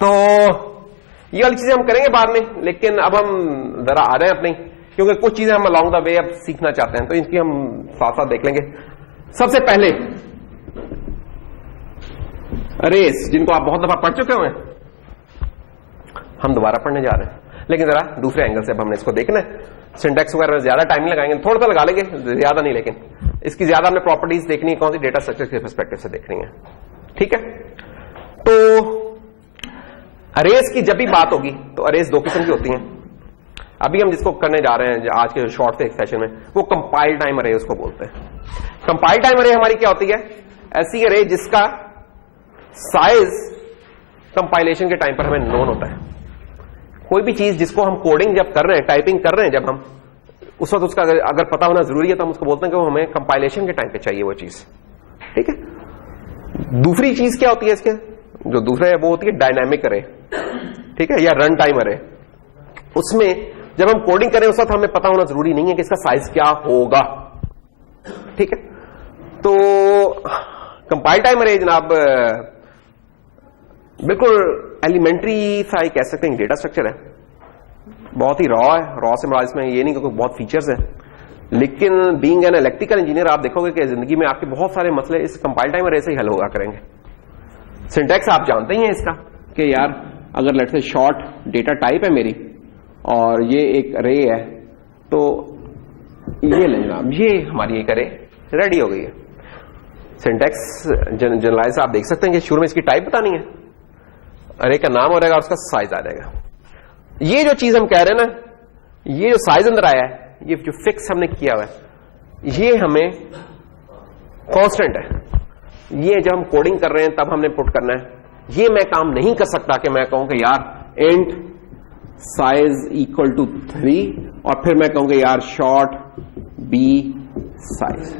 تو یہ والی چیزیں ہم کریں گے بعد میں, لیکن اب ہم ذرا آ رہے ہیں اپنی, کیونکہ کچھ چیزیں ہم along دا وے اب سیکھنا چاہتے ہیں, تو ان کی ہم ساتھ ساتھ دیکھ لیں گے. سب سے پہلے ریس, جن کو آپ بہت دفعہ پڑھ چکے ہوئے ہیں, ہم دوبارہ پڑھنے جا رہے ہیں, لیکن ذرا دوسرے اینگل سے اب ہم نے اس کو دیکھنا ہے. سینٹیکس وغیرہ میں زیادہ ٹائم نہیں لگائیں گے, تھوڑا سا لگا لیں گے, زیادہ نہیں, لیکن اس کی زیادہ ہم نے پراپرٹیز دیکھنی ہے, کون سی ڈیٹا اسٹرکچر کے پرسپیکٹو سے دیکھنی ہے. ٹھیک ہے, تو اریز کی جب بھی بات ہوگی تو اریز دو قسم کی ہوتی ہیں. ابھی ہم جس کو کرنے جا رہے ہیں آج کے شارٹ سے ایک سیشن میں, وہ کمپائل ٹائم ارے اس کو بولتے ہیں. کمپائل ٹائم ارے ہماری کیا ہوتی ہے؟ ایسی ارے جس کا سائز کمپائلیشن کے ٹائم پر ہمیں نون ہوتا ہے. کوئی بھی چیز جس کو ہم کوڈنگ جب کر رہے ہیں, ٹائپنگ کر رہے ہیں جب ہم, اس وقت اس کا اگر پتا ہونا ضروری ہے تو ہم اس کو بولتے ہیں کہ وہ ہمیں کمپائلیشن کے ٹائم پہ چاہیے وہ چیز. ٹھیک ہے. دوسری چیز کیا ہوتی ہے اس کے, جو دوسرا ہے وہ ہوتی ہے ڈائنامک ارے. ٹھیک ہے, یا رن ٹائم ارے. اس میں جب ہم کوڈنگ کریں اس وقت ہمیں پتا ہونا ضروری نہیں ہے کہ اس کا سائز کیا ہوگا. ٹھیک ہے, تو کمپائل ٹائم ارے جناب بالکل ایلیمنٹری سا کہہ سکتے ہیں ڈیٹا اسٹرکچر ہے, بہت ہی را ہے. را سے مراد اس میں یہ نہیں کہ بہت فیچرز ہیں, لیکن بینگ این الیکٹریکل انجینئر آپ دیکھو گے کہ زندگی میں آپ کے بہت سارے مسئلے اس کمپائل ٹائم ارے سے ہی حل ہوگا کریں گے. سنٹیکس آپ جانتے ہی ہیں اس کا کہ یار اگر let's say short data type ہے میری اور یہ ایک ارے ہے, تو یہ لیں جناب, یہ ہماری ایک ارے ریڈی ہو گئی ہے. سنٹیکس جنرلائز آپ دیکھ سکتے ہیں کہ شروع میں اس کی ٹائپ بتانی ہے, ارے کا نام ہو رہے گا اور اس کا سائز آ جائے گا. یہ جو چیز ہم کہہ رہے ہیں نا, یہ جو سائز اندر آیا ہے, یہ جو فکس ہم نے کیا ہوا ہے, یہ ہمیں کانسٹنٹ ہے. یہ جب ہم کوڈنگ کر رہے ہیں تب ہم نے پٹ کرنا ہے. یہ میں کام نہیں کر سکتا کہ میں کہوں کہ یار انٹ سائز اکول ٹو 3 اور پھر میں کہوں کہ یار شارٹ بی سائز.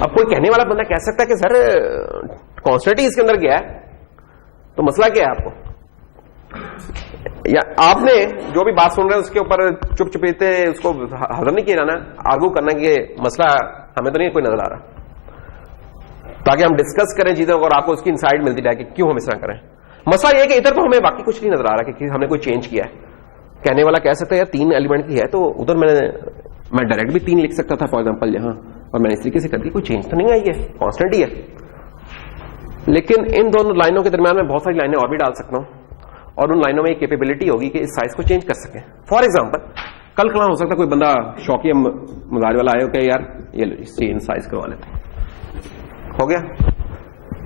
اب کوئی کہنے والا بندہ کہہ سکتا ہے کہ سر کانسٹنٹ ہی اس کے اندر گیا ہے, تو مسئلہ کیا ہے آپ کو؟ یا آپ نے جو بھی بات سن رہے ہیں اس کے اوپر چپ چپیتے اس کو ہضم نہیں کیا جانا, آرگو کرنا کہ مسئلہ ہمیں تو نہیں کوئی نظر آ رہا, تاکہ ہم ڈسکس کریں چیزیں اور آپ کو اس کی انسائٹ ملتی رہے کہ کیوں ہم اس طرح کریں. مسئلہ یہ ہے کہ ادھر تو ہمیں باقی کچھ نہیں نظر آ رہا کہ ہم نے کوئی چینج کیا ہے. کہنے والا کہہ سکتا ہے یار 3 ایلیمنٹ کی ہے, تو ادھر میں ڈائریکٹ بھی 3 لکھ سکتا تھا فار ایگزامپل یہاں, اور میں نے اس طریقے سے کر دی, کوئی چینج تو نہیں آئی ہے, کانسٹنٹ ہی ہے. لیکن ان دونوں لائنوں کے درمیان میں بہت ساری لائنیں اور بھی ڈال سکتا ہوں, اور ان لائنوں میں یہ کیپیبلٹی ہوگی کہ اس سائز کو چینج کر سکیں. فار ایگزامپل کل کلاں ہو سکتا ہے کوئی بندہ شوقیہ مزاج والا آئے ہو کہ یار یہ چینج سائز کروا لیتے ہیں, ہو گیا,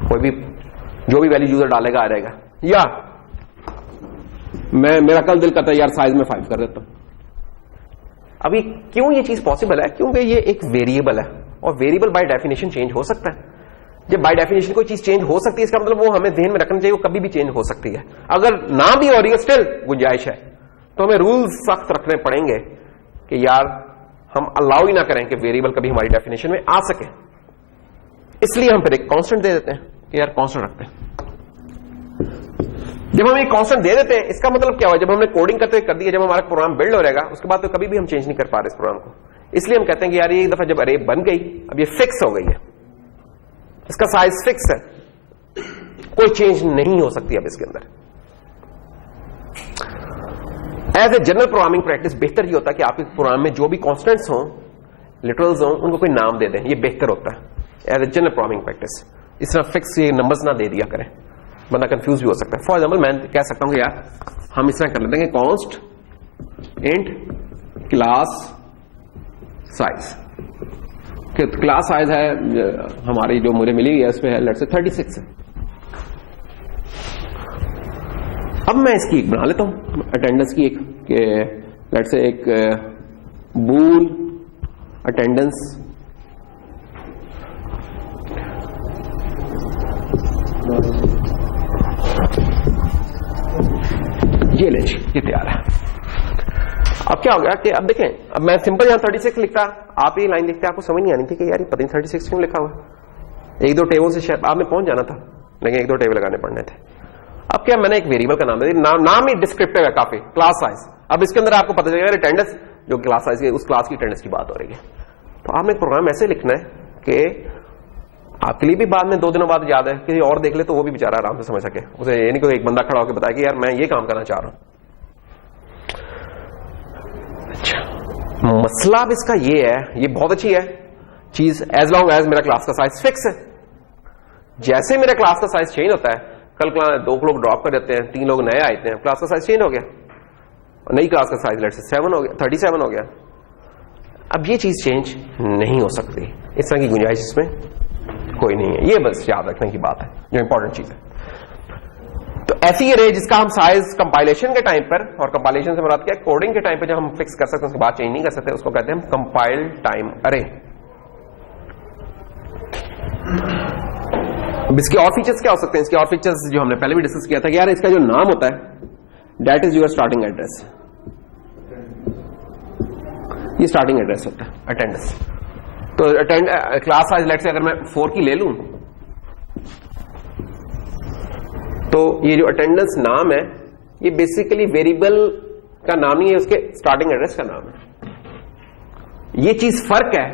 کوئی بھی جو بھی ویلیو یوزر ڈالے گا آ جائے گا. یا میرا کل دل کرتا ہے یار سائز میں 5 کر دیتا ہوں. ابھی کیوں یہ چیز پاسبل ہے؟ کیونکہ یہ ایک ویریبل ہے, اور ویریبل بائی ڈیفینیشن چینج ہو سکتا ہے. جب بائی ڈیفینیشن کوئی چیز چینج ہو سکتی ہے اس کا مطلب وہ ہمیں ذہن میں رکھنا چاہیے وہ کبھی بھی چینج ہو سکتی ہے. اگر نہ بھی ہو رہی ہے اسٹل گنجائش ہے, تو ہمیں رولز سخت رکھنے پڑیں گے کہ یار ہم الاؤ ہی نہ کریں کہ ویریبل کبھی ہماری ڈیفینیشن میں آ سکے. اس لیے ہم پھر ایک کانسٹنٹ دے دیتے ہیں کہ یار کانسٹنٹ رکھتے ہیں. جب ہم ایک کانسٹنٹ دے دیتے ہیں اس کا مطلب کیا ہوا, جب ہم نے کوڈنگ کرتے کر دیا, جب ہمارا پروگرام بلڈ ہو رہے گا اس کے بعد تو کبھی بھی ہم چینج نہیں کر پا رہے اس پروگرام کو. اس لیے ہم کہتے ہیں کہ یار یہ ایک دفعہ جب ارے بن گئی اب یہ فکس ہو گئی ہے, اس کا سائز فکس ہے, کوئی چینج نہیں ہو سکتی اب اس کے اندر. As a general programming practice بہتر یہ ہوتا ہے کہ آپ کے پروگرام میں جو بھی کانسٹنٹس ہوں, لٹرلز ہوں, ان کو کوئی نام دے دیں, یہ بہتر ہوتا ہے as a general programming practice. اس طرح فکس یہ نمبرز نہ دے دیا کریں, بندہ کنفیوز بھی ہو سکتا ہے. فار ایگزامپل میں کہہ سکتا ہوں کہ یار ہم اس طرح کر لیتے ہیں کہ کانسٹ انٹ کلاس سائز, کہ کلاس سائز ہے ہماری جو مجھے ملی ہوئی ہے اس پہ لیٹ سے 36 ہے. اب میں اس کی ایک بنا لیتا ہوں اٹینڈنس کی, ایک کہ لیٹ سے ایک بول اٹینڈنس یہ لے جی, یہ تیار ہے. اب کیا ہو گیا کہ اب دیکھیں, اب میں سمپل یہاں 36 لکھتا, آپ یہ لائن لکھتے آپ کو سمجھ نہیں آنی تھی کہ یار یہ پتہ نہیں 36 کیوں لکھا ہوا. 1-2 ٹیبل سے شاید آپ میں پہنچ جانا تھا, لیکن 1-2 ٹیبل لگانے پڑنے تھے. اب کیا میں نے ایک ویریبل کا نام دے دیا, نام ہی ڈسکرپٹیو ہے کافی, کلاس سائز. اب اس کے اندر آپ کو پتہ چلے گا اٹینڈنس جو کلاس سائز ہے اس کلاس کی اٹینڈنس کی بات ہو رہی ہے. تو آپ نے ایک پروگرام ایسے لکھنا ہے کہ آپ کے لیے بھی بعد میں 2 دنوں بعد یاد ہے, کسی اور دیکھ لے تو وہ بھی بیچارہ آرام سے سمجھ سکے, اسے یہ نہیں کہ ایک بندہ کھڑا ہو کے بتایا کہ یار میں یہ کام کرنا چاہ رہا ہوں. اچھا, مسئلہ اب اس کا یہ ہے, یہ بہت اچھی ہے چیز, ایز لانگ ایز میرا کلاس کا سائز فکس ہے. جیسے میرا کلاس کا سائز چینج ہوتا ہے, کل 2 لوگ ڈراپ کر دیتے ہیں, 3 لوگ نئے آتے ہیں, کلاس کا سائز چینج ہو گیا, نئی کلاس کا سائز لیٹ سے 7 ہو گیا, 37 ہو گیا. اب یہ چیز چینج نہیں ہو سکتی, اس طرح کی گنجائش اس میں کوئی نہیں ہے. یہ بس یاد رکھنے کی بات ہے جو امپورٹنٹ چیز ہے. تو ایسی ارے جس کا ہم سائز کمپائلیشن کے ٹائم پر, اور کمپائلیشن سے مراد کیا ہے, کوڈنگ کے ٹائم پہ جب ہم فکس کر سکتے ہیں اس کے بعد چینج نہیں کر سکتے, اس کو کہتے ہیں ہم کمپائل ٹائم ارے. اب اس کے اور فیچرز کیا ہو سکتے ہیں؟ اس کے اور فیچرز جو ہم نے پہلے بھی ڈسکس کیا تھا کہ یار اس کا جو نام ہوتا ہے that is your starting address. یہ اسٹارٹنگ ایڈریس ہوتا ہے اٹینڈنس. تو کلاس سائز لیٹ سے اگر میں 4 کی لے لوں تو یہ جو اٹینڈنس نام ہے یہ بیسیکلی ویریبل کا نام نہیں ہے, اس کے اسٹارٹنگ ایڈریس کا نام ہے. یہ چیز فرق ہے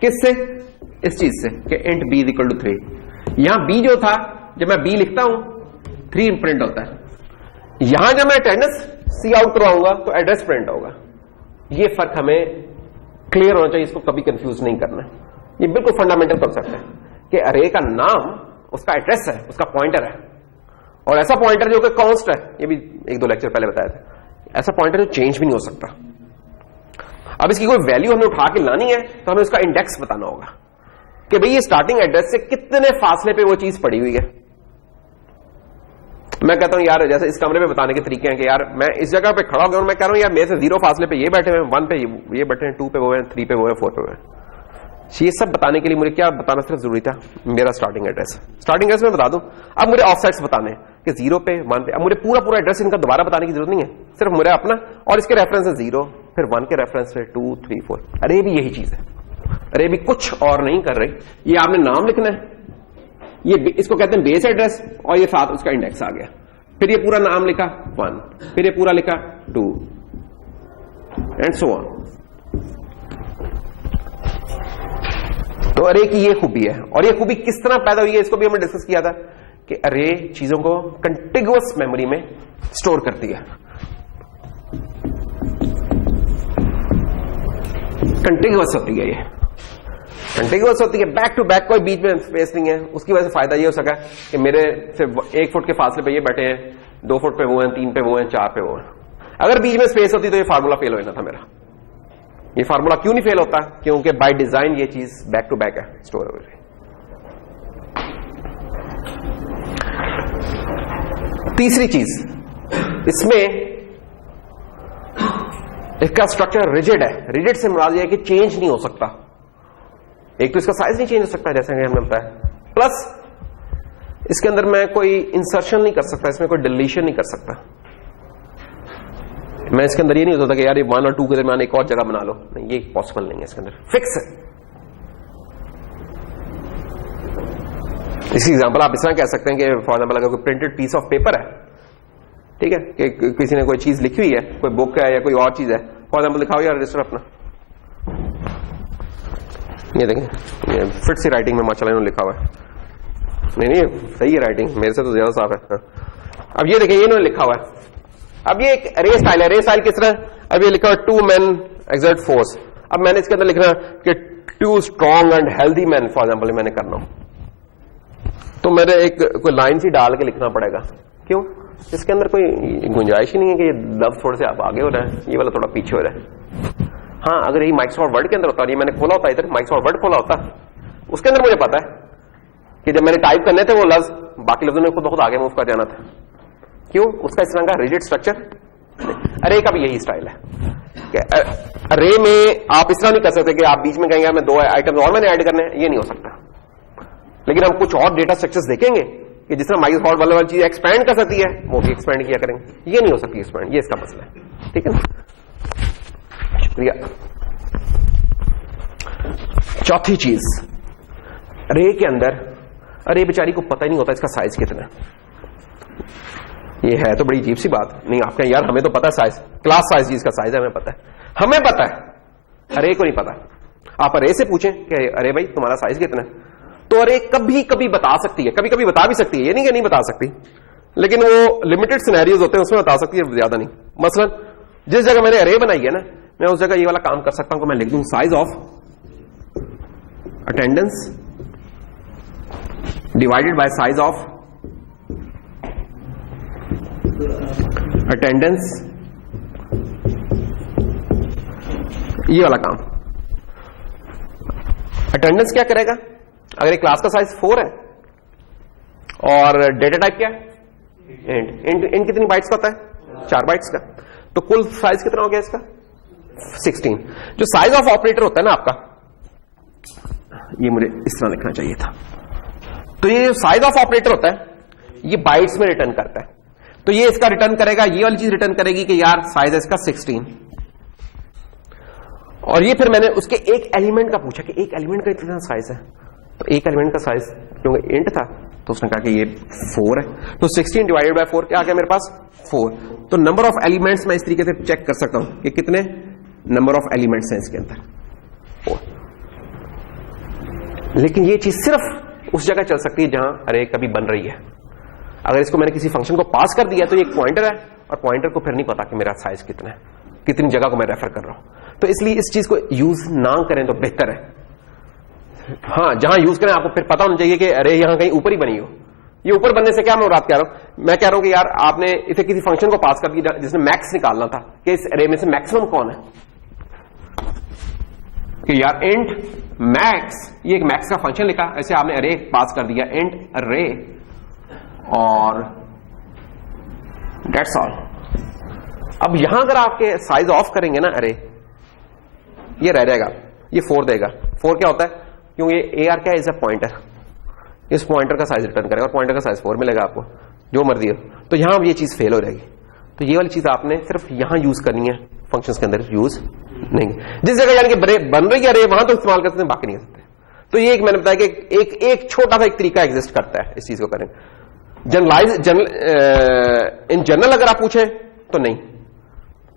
کس سے؟ اس چیز سے کہ int b is equal to 3. یہاں b جو تھا جب میں b لکھتا ہوں 3 پرنٹ ہوتا ہے, یہاں جب میں اٹینڈنس سی آؤٹ کرواؤں گا تو ایڈریس پرنٹ ہوگا. یہ فرق ہمیں کلیئر ہونا چاہیے, اس کو کبھی کنفیوز نہیں کرنا. یہ بالکل فنڈامنٹل کنسیپٹ ہے کہ ارے کا نام اس کا ایڈریس ہے, اس کا پوائنٹر ہے, اور ایسا پوائنٹر جو کہ کانسٹ ہے, یہ بھی 1-2 لیکچر پہلے بتایا تھا, ایسا پوائنٹر جو چینج بھی نہیں ہو سکتا. اب اس کی کوئی ویلیو ہمیں اٹھا کے لانی ہے تو ہمیں اس کا انڈیکس بتانا ہوگا کہ بھئی یہ اسٹارٹنگ ایڈریس سے کتنے فاصلے پہ وہ چیز پڑی ہوئی ہے. میں کہتا ہوں یار جیسے اس کمرے میں بتانے کے طریقے ہیں کہ یار میں اس جگہ پہ کھڑا ہو گیا اور میں کہہ رہا ہوں یار میرے سے 0 فاصلے پہ یہ بیٹھے ہوئے ہیں, 1 پہ یہ بیٹھے ہیں, 2 پہ وہ ہیں, 3 پہ وہ ہیں, 4 پہ وہ ہیں. یہ سب بتانے کے لیے مجھے کیا بتانا صرف ضروری تھا, میرا اسٹارٹنگ ایڈریس. اسٹارٹنگ ایڈریس میں بتا دوں, اب مجھے آف سائٹس بتانے کہ 0 پہ 1 پہ, اب مجھے پورا ایڈریس ان کا دوبارہ بتانے کی ضرورت نہیں ہے, صرف میرا اپنا اور اس کے ریفرنس ہے 0, پھر 1 کے ریفرنس ہے 2, 3, 4. ارے بھی یہی چیز ہے, ارے بھی کچھ اور نہیں کر رہی. یہ آپ نے نام لکھنا ہے, یہ اس کو کہتے ہیں بیس ایڈریس, اور یہ ساتھ اس کا انڈیکس آ گیا. پھر یہ پورا نام لکھا 1, پھر یہ پورا لکھا 2 اینڈ سو آن. تو ارے کی یہ خوبی ہے, اور یہ خوبی کس طرح پیدا ہوئی ہے اس کو بھی ہم نے ڈسکس کیا تھا کہ ارے چیزوں کو کنٹیگوس میموری میں اسٹور کرتی ہے. کنٹیگوس ہوتی ہے, یہ کنٹیگوس ہوتی ہے, بیک ٹو بیک, کوئی بیچ میں اسپیس نہیں ہے. اس کی وجہ سے فائدہ یہ ہو سکا کہ میرے سے 1 فٹ کے فاصلے پہ یہ بیٹھے ہیں, 2 فٹ پہ وہ ہیں, 3 پہ وہ ہیں, 4 پہ وہ ہیں. اگر بیچ میں اسپیس ہوتی تو یہ فارمولا فیل ہو جاتا تھا میرا. یہ فارمولا کیوں نہیں فیل ہوتا؟ کیونکہ بائی ڈیزائن یہ چیز بیک ٹو بیک ہے, اسٹور ہو رہی. تیسری چیز اس میں اس کا اسٹرکچر ریجڈ ہے. ریجڈ سے مراد یہ ہے کہ چینج نہیں ہو سکتا. ایک تو اس کا سائز نہیں چینج ہو سکتا جیسا کہ ہم نے بتایا, پلس اس کے اندر میں کوئی انسرشن نہیں کر سکتا, اس میں کوئی ڈیلیشن نہیں کر سکتا. میں اس کے اندر یہ نہیں ہوتا کہ یار 1 اور 2 کے درمیان ایک اور جگہ بنا لو, نہیں, یہ پاسبل نہیں ہے. اس کے اندر فکس ہے. اس کی ایگزامپل آپ اس طرح کہہ سکتے ہیں کہ فار ایگزامپل اگر کوئی پرنٹڈ پیس آف پیپر ہے, ٹھیک ہے, کہ کسی نے کوئی چیز لکھی ہوئی ہے, کوئی بک ہے یا کوئی اور چیز ہے, فار ایگزامپل لکھا ہو یا رجسٹر اپنا, یہ دیکھیں یہ فٹ سی رائٹنگ میں ماشاءاللہ انہوں نے لکھا ہوا ہے, نہیں صحیح ہے رائٹنگ, میرے سے تو زیادہ صاف ہے. اب یہ دیکھیں یہ انہوں نے لکھا ہوا ہے. اب یہ ایک رے اسٹائل ہے. رے اسٹائل کس طرح؟ اب یہ لکھا ہوا 2 men exert force. اب میں نے اس کے اندر لکھنا کہ 2 strong and healthy men for example میں نے کرنا ہوں, تو میرے ایک کوئی لائن سی ڈال کے لکھنا پڑے گا. کیوں؟ اس کے اندر کوئی گنجائش ہی نہیں ہے کہ یہ لفظ تھوڑے سے آپ آگے ہو رہے ہیں, یہ والا تھوڑا پیچھے ہو رہا ہے. ہاں اگر یہ مائکروسافٹ ورڈ کے اندر ہوتا, یہ میں نے کھولا ہوتا ادھر مائکروسافٹ ورڈ کھولا ہوتا, اس کے اندر مجھے پتا ہے کہ جب میں نے ٹائپ کرنے تھے وہ لفظ باقی لفظوں میں خود بخود آگے موو کر جانا تھا. کیوں؟ اس کا اس طرح کا ریجڈ اسٹرکچر. ارے کا بھی یہی اسٹائل ہے کہ ارے میں آپ اس طرح نہیں کر سکتے کہ آپ بیچ میں کہیں گے میں 2 آئٹم اور میں نے ایڈ کرنے ہیں, یہ نہیں ہو سکتا. لیکن ہم کچھ اور ڈیٹا اسٹرکچر دیکھیں گے کہ جس طرح مائکروسافٹ والی چیز ایکسپینڈ کر سکتی ہے وہ بھی ایکسپینڈ کیا کریں گے. یہ نہیں ہو سکتی ایکسپینڈ, یہ اس کا مسئلہ ہے. ٹھیک ہے نا. شکریہ. چوتھی چیز, ارے کے اندر ارے بیچاری کو پتہ ہی نہیں ہوتا اس کا سائز کتنا ہے. یہ ہے تو بڑی عجیب سی بات. نہیں آپ کہیں یار ہمیں تو پتا سائز, کلاس سائز جس کا سائز ہے ہمیں پتا ہے, ہمیں پتا ہے, ارے کو نہیں پتا. آپ ارے سے پوچھیں کہ ارے بھائی تمہارا سائز کتنا ہے, تو ارے کبھی کبھی بتا سکتی ہے, کبھی کبھی بتا بھی سکتی ہے, یہ نہیں کہ نہیں بتا سکتی, لیکن وہ لمیٹڈ سینیریوز ہوتے ہیں اس میں بتا سکتی ہے, زیادہ نہیں. مثلا جس جگہ میں نے ارے بنائی ہے نا, میں اس جگہ یہ والا کام کر سکتا ہوں کہ میں لکھ دوں size of attendance divided by size of attendance, یہ والا کام. اٹینڈنس کیا کرے گا, اگر ایک کلاس کا سائز 4 ہے اور ڈیٹا ٹائپ کیا ہے انٹ کتنی بائٹس کا ہوتا ہے, 4 بائٹس کا, تو کل سائز کتنا ہو گیا اس کا 16. جو سائز آف آپریٹر ہوتا ہے نا آپ کا, یہ مجھے اس طرح لکھنا چاہیے تھا, تو یہ جو سائز آف آپریٹر ہوتا ہے یہ بائٹس میں ریٹرن کرتا ہے. تو یہ اس کا ریٹرن کرے گا, یہ والی چیز ریٹرن کرے گی کہ یار سائز ہے اس کا 16, اور یہ پھر میں نے اس کے ایک ایلیمنٹ کا پوچھا کہ ایک ایلیمنٹ کا اتنا سائز ہے, تو ایک ایلیمنٹ کا سائز کیونکہ انٹ تھا تو اس نے کہا کہ یہ 4 ہے, تو 16 ڈیوائڈیڈ بائی 4 کیا آ گیا میرے پاس 4. تو نمبر آف ایلیمنٹس میں اس طریقے سے چیک کر سکتا ہوں کہ کتنے نمبر آف ایلیمنٹس ہیں اس کے اندر 4. لیکن یہ چیز صرف اس جگہ چل سکتی ہے جہاں ارے کبھی بن رہی ہے. اگر اس کو میں نے کسی فنکشن کو پاس کر دیا تو یہ ایک پوائنٹر ہے, اور پوائنٹر کو پھر نہیں پتا کہ میرا سائز کتنا ہے, کتنی جگہ کو میں ریفر کر رہا ہوں. تو اس لیے اس چیز کو یوز نہ کریں تو بہتر ہے. ہاں جہاں یوز کریں آپ کو پھر پتا ہونا چاہیے کہ ارے یہاں کہیں اوپر ہی بنی ہو. یہ اوپر بننے سے کیا میں مراد کہہ رہا ہوں, میں کہہ رہا ہوں کہ یار آپ نے اسے کسی فنکشن کو پاس کر دیا جس نے میکس نکالنا تھا کہ اس ارے میں سے میکسیمم کون ہے, کہ یار انٹ میکس, یہ ایک میکس کا فنکشن لکھا, ایسے آپ نے ارے پاس کر دیا انٹ ارے اور دیٹس آل. اب یہاں اگر آپ کے سائز آف کریں گے نا ارے, یہ رہ جائے گا, یہ 4 دے گا. 4 کیا ہوتا ہے, کیونکہ یہ اے آر کیا از اے پوائنٹر, اس پوائنٹر کا سائز ریٹرن کرے گا اور پوائنٹر کا سائز 4 ملے گا آپ کو جو مرضی ہو. تو یہاں اب یہ چیز فیل ہو جائے گی. تو یہ والی چیز آپ نے صرف یہاں یوز کرنی ہے, فنکشنز کے اندر یوز نہیں. جس جگہ یعنی کہ بن رہی ہے ارے وہاں تو استعمال کرتے ہیں, باقی نہیں کر سکتے. تو یہ ایک میں نے بتایا کہ ایک چھوٹا سا ایک طریقہ ایگزسٹ کرتا ہے اس چیز کو کریں. ان جنرل اگر آپ پوچھیں تو نہیں,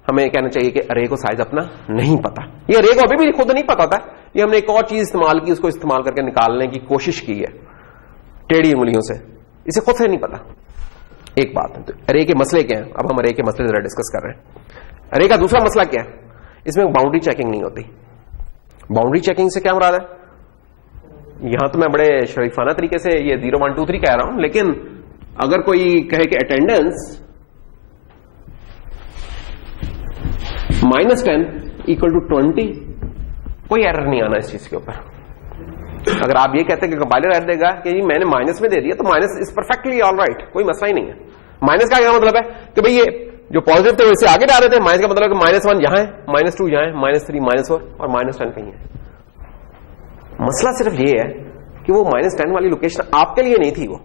ہمیں کہنا چاہیے کہ ارے کو سائز اپنا نہیں پتا. یہ ارے کو ابھی بھی خود نہیں پتا ہوتا, یہ ہم نے ایک اور چیز استعمال کی, اس کو استعمال کر کے نکالنے کی کوشش کی ہے ٹیڑھی انگلیوں سے, اسے خود سے نہیں پتا. ایک بات ہے ارے کے مسئلے کیا ہیں, اب ہم ارے کے مسئلے ذرا ڈسکس کر رہے ہیں. ارے کا دوسرا مسئلہ کیا ہے, اس میں باؤنڈری چیکنگ نہیں ہوتی. باؤنڈری چیکنگ سے کیا مراد ہے, یہاں تو میں بڑے شریفانہ طریقے سے یہ 0 1 2 3 کہہ رہا ہوں, لیکن اگر کوئی کہے کہ اٹینڈنس -10 = 20, کوئی ایرر نہیں آنا اس چیز کے اوپر. اگر آپ یہ کہتے ہیں کہ کمپائلر ایرر دے گا کہ جی میں نے مائنس میں دے دیا, تو minus is perfectly all right, کوئی مسئلہ ہی نہیں ہے. مائنس کا کیا مطلب ہے کہ بھئی یہ جو پازیٹو تھے ویسے آگے ڈال رہے تھے, مائنس کا مطلب ہے کہ -1 یہاں ہے, -2 یہاں ہے, -3 -4 اور -10 کہیں ہے. مسئلہ صرف یہ ہے کہ وہ -10 والی لوکیشن آپ کے لیے نہیں تھی. وہ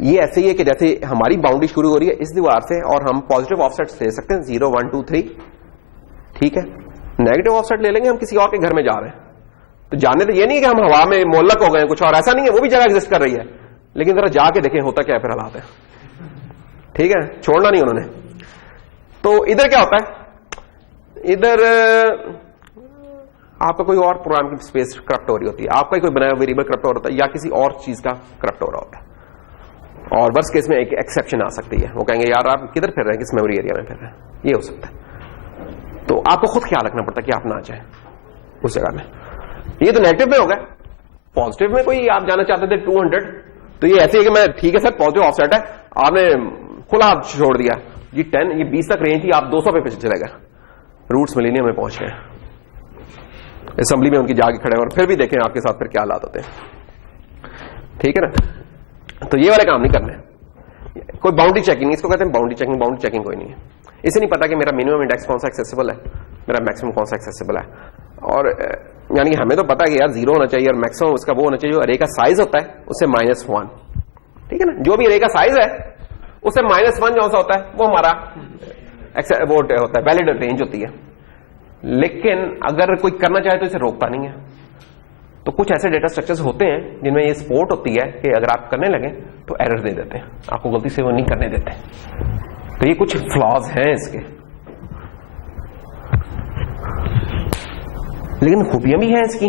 یہ ایسے ہی ہے کہ جیسے ہماری باؤنڈری شروع ہو رہی ہے اس دیوار سے, اور ہم پازیٹو آف سیٹ لے سکتے ہیں 0 1 2 3, ٹھیک ہے. نیگیٹو آف سیٹ لے لیں گے ہم کسی اور کے گھر میں جا رہے ہیں, تو جانے تو یہ نہیں کہ ہم ہوا میں معلق ہو گئے ہیں, کچھ اور ایسا نہیں ہے, وہ بھی جگہ ایگزسٹ کر رہی ہے, لیکن ذرا جا کے دیکھیں ہوتا کیا ہے پھر حالات ہے, ٹھیک ہے, چھوڑنا نہیں انہوں نے. تو ادھر کیا ہوتا ہے, ادھر آپ کا کوئی اور پروگرام کی اسپیس کرپٹ ہو رہی ہوتی ہے, آپ کا کوئی بنایا ویریبل کرپٹ ہو رہا ہوتا ہے, یا کسی اور چیز کا کرپٹ ہو رہا ہوتا ہے. اور ورس کیس میں ایک ایکسیپشن آ سکتی ہے, وہ کہیں گے یار آپ کدھر پھر رہے ہیں, کس میموری ایریا میں پھر رہے ہیں, یہ ہو سکتا ہے. تو آپ کو خود خیال رکھنا پڑتا ہے کہ آپ نہ جائیں اس جگہ میں. یہ تو نیگیٹو میں ہوگا. پازیٹو میں کوئی آپ جانا چاہتے تھے 200, تو یہ ایسے ہے کہ میں ٹھیک ہے سر پازیٹو آف سیٹ ہے, آپ نے کھلا چھوڑ دیا, یہ 10 یہ 20 تک رینج تھی, آپ 200 پہ چلے گئے, روٹس ملینیم میں پہنچ گئے, اسمبلی میں ان کی جا کے کھڑے, اور پھر بھی دیکھیں آپ کے ساتھ پھر کیا حالات ہوتے ہیں, ٹھیک ہے نا. تو یہ والے کام نہیں کرنے. کوئی باؤنڈری چیکنگ نہیں, اس کو کہتے ہیں باؤنڈری چیکنگ. باؤنڈری چیکنگ کوئی نہیں ہے. اسے نہیں پتا کہ میرا منیمم انڈیکس کون سا ایکسیسیبل ہے, میرا میکسیمم کون سا ایکسیسیبل ہے. اور یعنی ہمیں تو پتا ہے کہ یار 0 ہونا چاہیے, اور میکسیمم اس کا وہ ہونا چاہیے جو ارے کا سائز ہوتا ہے اس سے -1, ٹھیک ہے نا. جو بھی ارے کا سائز ہے اس سے -1 جو سا ہوتا ہے وہ ہمارا وہ ہوتا ہے, ویلڈ رینج ہوتی ہے. لیکن اگر کوئی کرنا چاہے تو اسے روکتا نہیں ہے. تو کچھ ایسے ڈیٹا اسٹرکچرز ہوتے ہیں جن میں یہ سپورٹ ہوتی ہے کہ اگر آپ کرنے لگیں تو ایرر دے دیتے ہیں, آپ کو غلطی سے وہ نہیں کرنے دیتے. تو یہ کچھ فلاز ہیں اس کے, لیکن خوبیاں بھی ہیں اس کی.